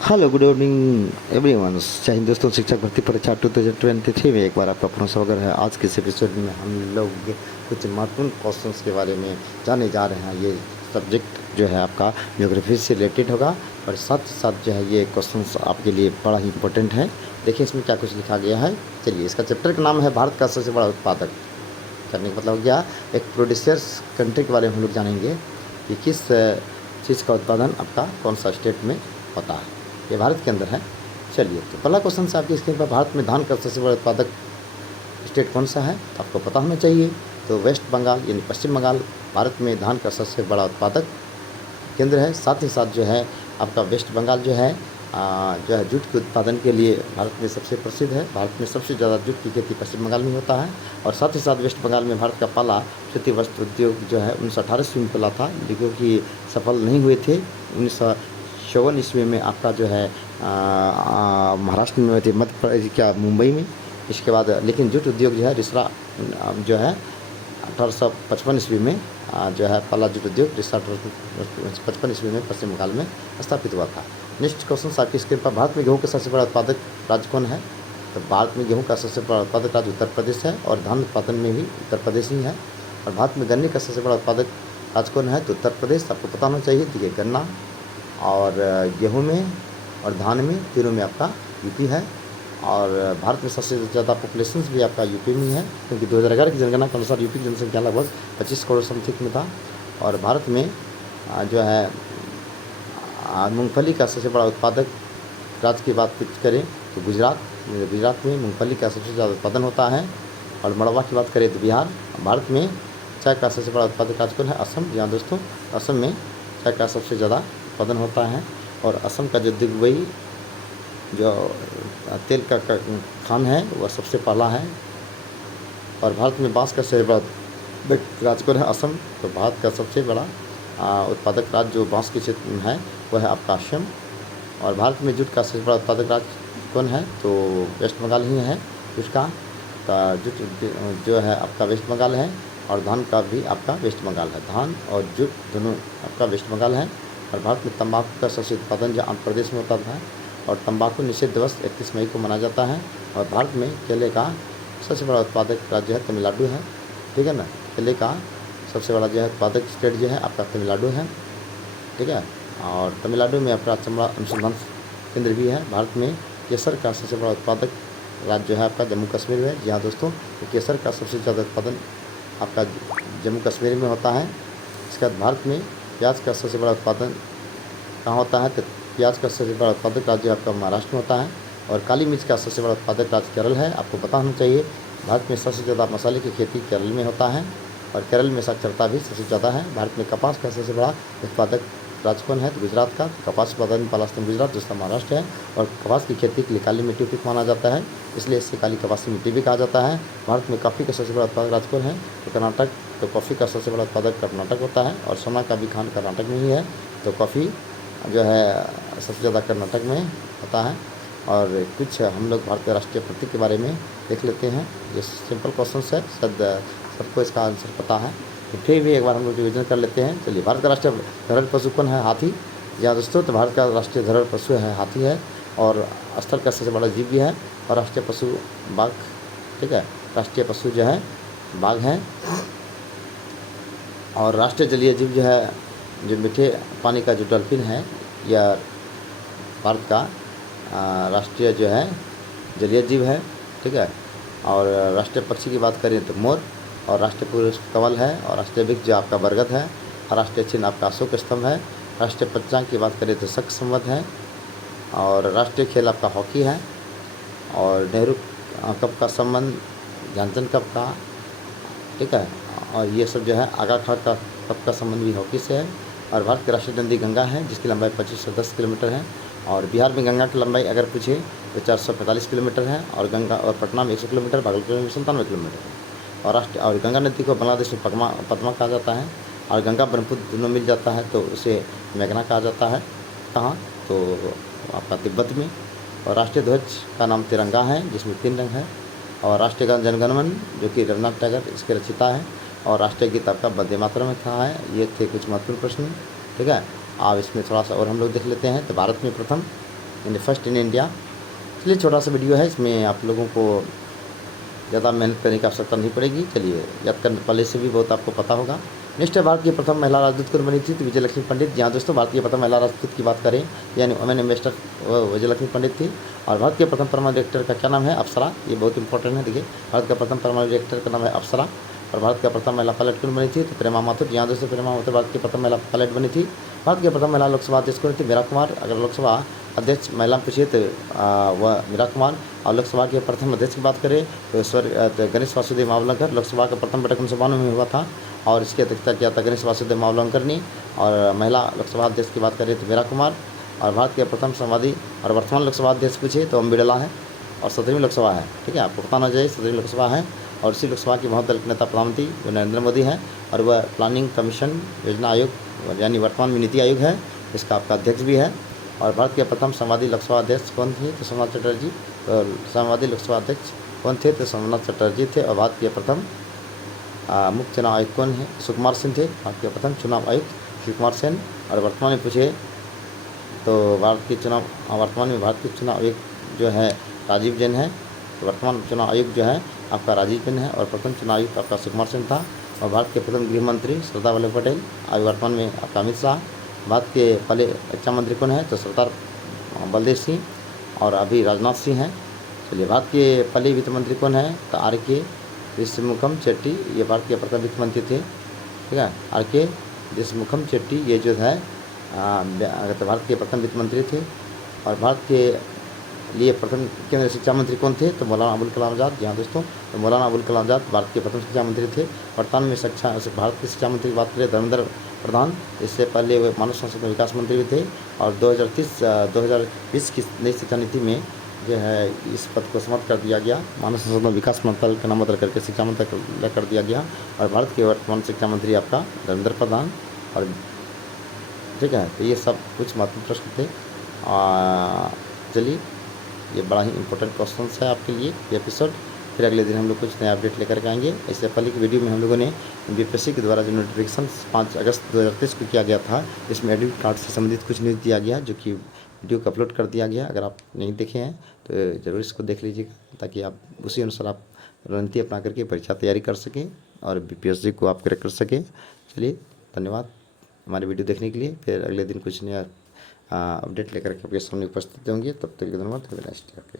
Hello, good evening everyone. जय हिंद दोस्तों। शिक्षक भर्ती परीक्षा 2023 में एक बार आपका पुनः स्वागत है। आज के इस एपिसोड में हम लोग कुछ महत्वपूर्ण क्वेश्चंस के बारे में जाने जा रहे हैं। ये सब्जेक्ट जो है आपका ज्योग्राफी से रिलेटेड होगा और साथ ही साथ जो है ये क्वेश्चंस आपके लिए बड़ा ही इंपॉर्टेंट है। देखिए इसमें क्या कुछ लिखा गया है। चलिए, इसका चैप्टर का नाम है भारत का सबसे बड़ा उत्पादक। करने का मतलब हो गया एक प्रोड्यूसर्स कंट्री के बारे में हम लोग जानेंगे कि किस चीज़ का उत्पादन आपका कौन सा स्टेट में होता है। ये भारत के अंदर है। चलिए, तो पहला क्वेश्चन से आपकी स्क्रीन पर भारत में धान का सबसे बड़ा उत्पादक स्टेट कौन सा है, तो आपको पता होना चाहिए। तो वेस्ट बंगाल यानी पश्चिम बंगाल भारत में धान का सबसे बड़ा उत्पादक केंद्र है। साथ ही साथ जो है आपका वेस्ट बंगाल जो है जूट के उत्पादन के लिए भारत में सबसे प्रसिद्ध है। भारत में सबसे ज़्यादा जूट की खेती पश्चिम बंगाल में होता है। और साथ ही साथ वेस्ट बंगाल में भारत का पहला सूती वस्त्र उद्योग जो है 1918 में खुला था, जो कि सफल नहीं हुए थे। 1954 ईस्वी में आपका जो है महाराष्ट्र में थे, मध्य प्रदेश क्या मुंबई में। इसके बाद लेकिन जूट उद्योग जो है रिसरा जो है 1855 ईस्वी में जो है पहला जूट उद्योग रिसरा 1855 ईस्वी में पश्चिम बंगाल में स्थापित हुआ था। नेक्स्ट क्वेश्चन आपकी स्क्रीन पर भारत में गेहूँ का सबसे बड़ा उत्पादक राज्य कौन है, तो भारत में गेहूँ का सबसे बड़ा उत्पादक राज्य उत्तर प्रदेश है और धान उत्पादन में भी उत्तर प्रदेश ही है। और भारत में गन्ने का सबसे बड़ा उत्पादक राज्य कौन है, तो उत्तर प्रदेश। आपको पता होना चाहिए। देखिए, गन्ना और गेहूँ में और धान में तीनों में आपका यूपी है। और भारत में सबसे ज़्यादा पॉपुलेशन भी आपका यूपी में है, क्योंकि 2011 की जनगणना के अनुसार यूपी की जनसंख्या लगभग 25 करोड़ समथिंग में था। और भारत में जो है मूंगफली का सबसे बड़ा उत्पादक राज्य की बात करें तो गुजरात में मूंगफली का सबसे ज़्यादा उत्पादन होता है। और मड़वा की बात करें तो बिहार। भारत में चाय का सबसे बड़ा उत्पादक राज्य कौन है, असम। यहाँ दोस्तों असम में चाय का सबसे ज़्यादा उत्पादन होता है। और असम का जो दुबई जो तेल का खान है वह सबसे पहला है। और भारत में बांस का सबसे बड़ा राज्य कौन है, असम। तो भारत का सबसे बड़ा उत्पादक राज्य जो बांस के क्षेत्र में है वह है आपका असम। और भारत में जूट का सबसे बड़ा उत्पादक राज्य कौन है, तो वेस्ट बंगाल ही है जूट का। जूट जो है आपका वेस्ट बंगाल है। और धान का भी आपका वेस्ट बंगाल है। धान और जूट दोनों आपका वेस्ट बंगाल है। और भारत में तंबाकू का सबसे उत्पादन जो आंध्र प्रदेश में होता है। और तंबाकू निषेध दिवस 31 मई को मनाया जाता है। और भारत में केले का सबसे बड़ा उत्पादक राज्य है तमिलनाडु है। ठीक है ना। केले का सबसे बड़ा जो है उत्पादक स्टेट जो है आपका तमिलनाडु है। ठीक है। और तमिलनाडु में आपका चमड़ा अनुसंधान केंद्र भी है। भारत में केसर का सबसे बड़ा उत्पादक राज्य जो है आपका जम्मू कश्मीर में। जी हाँ दोस्तों, तो केसर का सबसे ज़्यादा उत्पादन आपका जम्मू कश्मीर में होता है। इसके बाद भारत में प्याज का सबसे बड़ा उत्पादन कहाँ होता है, तो प्याज का सबसे बड़ा उत्पादक राज्य आपका महाराष्ट्र में होता है। और काली मिर्च का सबसे बड़ा उत्पादक राज्य केरल है। आपको पता होना चाहिए। भारत में सबसे ज़्यादा मसाले की खेती केरल में होता है। और केरल में साक्षरता भी सबसे ज़्यादा है। भारत में कपास का सबसे बड़ा उत्पादक राज्य कौन है, तो गुजरात का। कपास उत्पादन पहला स्थान गुजरात, दूसरा महाराष्ट्र है। और कपास की खेती के लिए काली मिट्टी उपयुक्त माना जाता है, इसलिए इसे काली कपासी मिट्टी भी कहा जाता है। भारत में कॉफ़ी का सबसे बड़ा उत्पादक राज्य कौन है, तो कर्नाटक। तो कॉफ़ी का सबसे बड़ा उत्पादक कर्नाटक होता है। और सोना का भी खान कर्नाटक में ही है। तो कॉफ़ी जो है सबसे ज़्यादा कर्नाटक में होता है। और कुछ हम लोग भारत के राष्ट्रीय प्रतीक के बारे में देख लेते हैं। ये सिंपल क्वेश्चन है, सबको इसका आंसर पता है, तो फिर भी एक बार हम लोग रिविजन कर लेते हैं। चलिए, भारत का राष्ट्रीय धरल पशु कौन है, हाथी। या दोस्तों, तो भारत का राष्ट्रीय धरल पशु है हाथी है। और स्थल का सबसे बड़ा जीव भी है। और राष्ट्रीय पशु बाघ। ठीक है, राष्ट्रीय पशु जो है बाघ है। और राष्ट्रीय जलीय जीव जो है जो मीठे पानी का जो डॉल्फिन है, यह भारत का राष्ट्रीय जो है जलीय जीव है। ठीक है। और राष्ट्रीय पक्षी की बात करें तो मोर। और राष्ट्रीय पुष्प कमल है। और राष्ट्रीय वृक्ष जो आपका बरगद है। और राष्ट्रीय चिन्ह आपका अशोक स्तंभ है। राष्ट्रीय पंचांग की बात करें तो शक संवत है। और राष्ट्रीय खेल आपका हॉकी है। और नेहरू कप का संबंध ध्यानचंद कप का। ठीक है। और ये सब जो है आगा खां का कप का संबंध भी हॉकी से है। और भारत की राष्ट्रीय नदी गंगा है, जिसकी लंबाई 25 से 10 किलोमीटर है। और बिहार में गंगा की लंबाई अगर पूछे तो 445 किलोमीटर है। और पटना में 100 किलोमीटर, भागलपुर में 97 किलोमीटर है। और गंगा नदी को बांग्लादेश में पद्मा कहा जाता है। और गंगा ब्रह्मपुत्र दोनों मिल जाता है तो उसे मेघना कहा जाता है। कहाँ, तो आपका तिब्बत में। और राष्ट्रीय ध्वज का नाम तिरंगा है, जिसमें 3 रंग है। और राष्ट्रीय गान जनगणमन जो कि रविन्द्रनाथ टैगोर इसके रचिता है। और राष्ट्रीय गीत आपका वंदे मातरम में था है। ये थे कुछ महत्वपूर्ण प्रश्न। ठीक है। अब इसमें थोड़ा सा और हम लोग देख लेते हैं। तो भारत में प्रथम इन फर्स्ट इन इंडिया। चलिए छोटा सा वीडियो है, इसमें आप लोगों को ज़्यादा मेहनत करने की आवश्यकता नहीं पड़ेगी। चलिए याद करने पहले से भी बहुत आपको पता होगा। नेक्स्ट है, भारत की प्रथम महिला राजदूत कौन बनी थी? तो विजयलक्ष्मी पंडित। जी हाँ दोस्तों, भारत की प्रथम महिला राजदूत की बात करें यानी वुमेन एम्बेसडर विजयलक्ष्मी पंडित थी। और भारत के प्रथम परमाणु रिएक्टर का क्या नाम है? अप्सरा। ये बहुत इंपॉर्टेंट है। देखिए, भारत का प्रथम परमाणु रिएक्टर का नाम है अप्सरा। और भारत का प्रथम महिला पायलट कौन बनी थी? तो प्रेमा माथुर। जी हाँ दोस्तों, प्रेमा माथुर भारत की प्रथम महिला पायलट बनी थी। भारत के प्रथम महिला लोकसभा अध्यक्ष कौन थी? मीरा कुमार। अगर लोकसभा अध्यक्ष महिला में पूछिए तो वह मीरा कुमार। और लोकसभा के प्रथम अध्यक्ष की बात करें तो गणेश वासुदेव मावलंकर। लोकसभा का प्रथम बैठक 1992 में हुआ था और इसकी अध्यक्षता किया था गणेश वासुदेव मावलंकर ने। और महिला लोकसभा अध्यक्ष की बात करें तो मीरा कुमार। और भारत के प्रथम संवादी और वर्तमान लोकसभा अध्यक्ष पूछे तो ओम बिड़ला है और 17वीं लोकसभा है। ठीक है, आपको पता होना चाहिए 17वीं लोकसभा है। और इसी लोकसभा की बहुत दल के नेता प्रधानमंत्री वो नरेंद्र मोदी हैं और वह प्लानिंग कमीशन योजना आयोग यानी वर्तमान में नीति आयोग है, इसका आपका अध्यक्ष भी है। और भारत के प्रथम संवादी लोकसभा अध्यक्ष कौन थे? तो सोमनाथ चटर्जी। तो संवादी लोकसभा अध्यक्ष कौन थे? तो सोमनाथ चटर्जी थे। और भारत के प्रथम मुख्य चुनाव आयुक्त कौन है? सुकुमार सेन थे। भारत के प्रथम चुनाव आयुक्त सुकुमार सेन। और वर्तमान में पूछे तो वर्तमान में भारत के चुनाव आयुक्त जो है राजीव जैन है। तो वर्तमान चुनाव आयुक्त जो है आपका राजीव जैन है और प्रथम चुनाव आयुक्त आपका सुकुमार सेन था। और भारत के प्रथम गृह मंत्री सरदार वल्लभ पटेल। अभी वर्तमान में आपका अमित शाह। भारत के पहले रक्षा मंत्री कौन है? तो सरदार बलदेव सिंह और अभी राजनाथ सिंह हैं। चलिए, भारत के पहले वित्त मंत्री कौन है? तो RK देशमुखम चेट्टी। ये भारत के प्रथम वित्त मंत्री थे। ठीक है, RK देशमुखम चेट्टी ये जो है तो भारत के प्रथम वित्त मंत्री थे। और भारत के लिए प्रथम केंद्रीय शिक्षा मंत्री कौन थे? तो मौलाना अबुल कलाम आज़ाद। जी हाँ दोस्तों, तो मौलाना अबुल कलाम आज़ाद भारत के प्रथम शिक्षा मंत्री थे। वर्तमान में भारत के शिक्षा मंत्री की बात करें धर्मेंद्र प्रधान। इससे पहले वे मानव संसाधन विकास मंत्री भी थे। और 2020 की नई शिक्षा नीति में जो है इस पद को समाप्त कर दिया गया। मानव संसाधन विकास मंत्रालय का नाम बदल करके शिक्षा मंत्रालय कर दिया गया। और भारत के वर्तमान शिक्षा मंत्री आपका धर्मेंद्र प्रधान। और ठीक है, तो ये सब कुछ महत्वपूर्ण प्रश्न थे। चलिए, ये बड़ा ही इंपॉर्टेंट क्वेश्चन है आपके लिए ये एपिसोड। फिर अगले दिन हम लोग कुछ नया अपडेट लेकर के आएंगे। इससे पहले की वीडियो में हम लोगों ने BPSC के द्वारा जो नोटिफिकेशन 5 अगस्त 2023 को किया गया था, इसमें एडमिट कार्ड से संबंधित कुछ न्यूज़ दिया गया जो कि वीडियो को अपलोड कर दिया गया। अगर आप नहीं देखे हैं तो ज़रूर इसको देख लीजिएगा ताकि आप उसी अनुसार आप रणनीति अपना करके परीक्षा तैयारी कर सकें और BPSC को आप क्रैक कर सकें। चलिए, धन्यवाद हमारे वीडियो देखने के लिए। फिर अगले दिन कुछ नया अपडेट लेकर के आपके सामने उपस्थित होंगे। तब तक के धन्यवाद। Have a nice day.